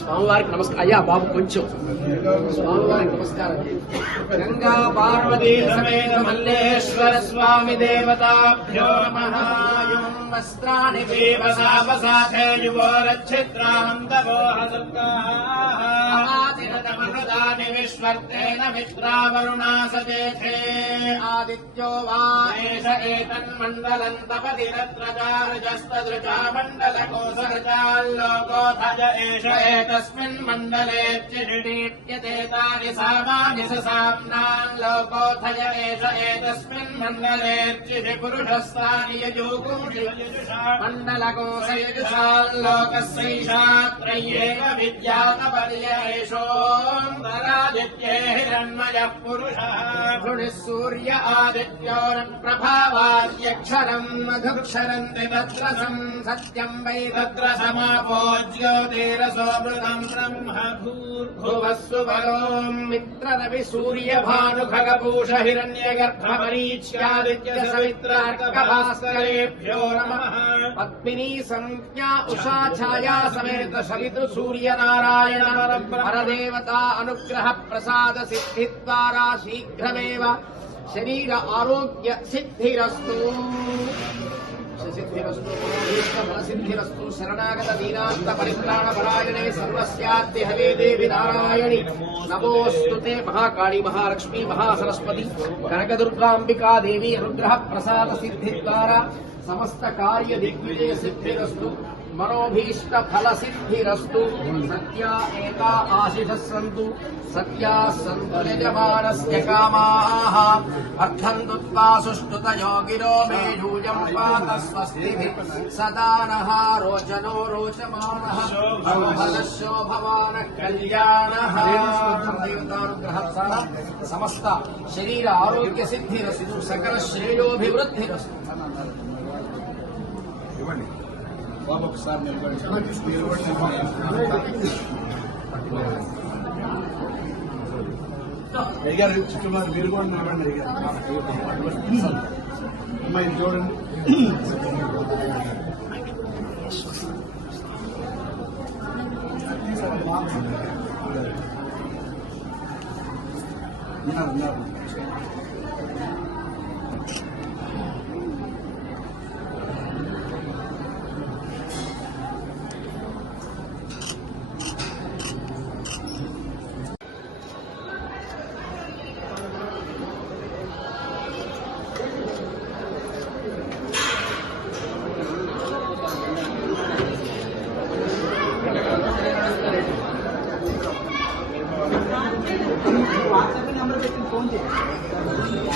స్వామివారికి నమస్కారం. అయ్యా బాబు కొంచెం స్వామివారికి నమస్కారం. గంగా పార్వతీ సమేత మల్లేశ్వర స్వామి దేవతాభ్యో నమః. వస్త్రాణి పీవసావసాఖే యువోరచ్చిత్రానందమోహదుర్గాని విశ్వర్తేన మిత్రావరుణా సచేతే. ఆదిత్యో వా ఏష ఏతన్మండలం తపతి తత్రజారుజస్తదృజా మండలకోసరజాల్లోకోధజ ఏష ఏతస్మిన్ మండలే చిడిడీప్యతే తాని సామాని ససామ్నాన్ లోకోధజ ఏష ఏతస్మిన్ మండలే చిడి పురుషస్థాని యజూగుంషి మండలకోశయుషాల్లోకస్యైషాత్రయ్యేవ విద్యాతపర్యేషోऽन्तరాదిత్ये हिरण्मयः पुरुषः. भृणिः सूर्य आदित्योर प्रभावाद्यक्षरम् मधुक्षरन्ति तत्रसम् सत्यम् वै तत्र समापो ज्योतिरसोऽमृतम् ब्रह्म भूर्भुवस्सु बलोम् मित्ररवि सूर्यभानुखगपूष हिरण्यगर्भमरीच्यादित्य सवित्रार्कभास्करेभ्यो नमः. पद्मिनी संज्ञा उषा छाया समेत सवितु सूर्यनारायण परदेवता अनुग्रह प्रसाद सिद्धिद्वारा शीघ्रमेव शरीर आरोग्य सिद्धिरस्तु. सिद्धिरस्तु शरणागत दीनांत परित्राण परायणे सर्वस्याद्य हवे देवी नारायणी. नमोस्तुते महाकाली महालक्ष्मी महासरस्वती कनकदुर्गांबिका देवी अनुग्रह प्रसाद सिद्धिद्वारा समस्त कार्य दिग्विजय सिद्धिरस्तु. मनोभीष्ट फल सिद्धिरस्तु. सत्या एका आशिषः सन्तु सत्या सन्तु यजमानस्य कामाः. अर्थन्तु त्वा सुष्ठुतयो गिरो मे यूयं पात स्वस्तिभिः सदा नः. रोचनो रोचमानः शोभनः शोभवानः कल्याणः. देवतानुग्रहः समस्त शरीर आरोग्य सिद्धिरस्तु. सकल श्रेयोभिवृद्धिरस्तु. బాబు ఒకసారి నిలబడి అయ్యారు చుట్టుమారు మీరు కూడా నిలబడి అయ్యారు. అమ్మాయి చూడండి. వాట్సాప్ నెంబర్ పెట్టి ఫోన్ చేయండి.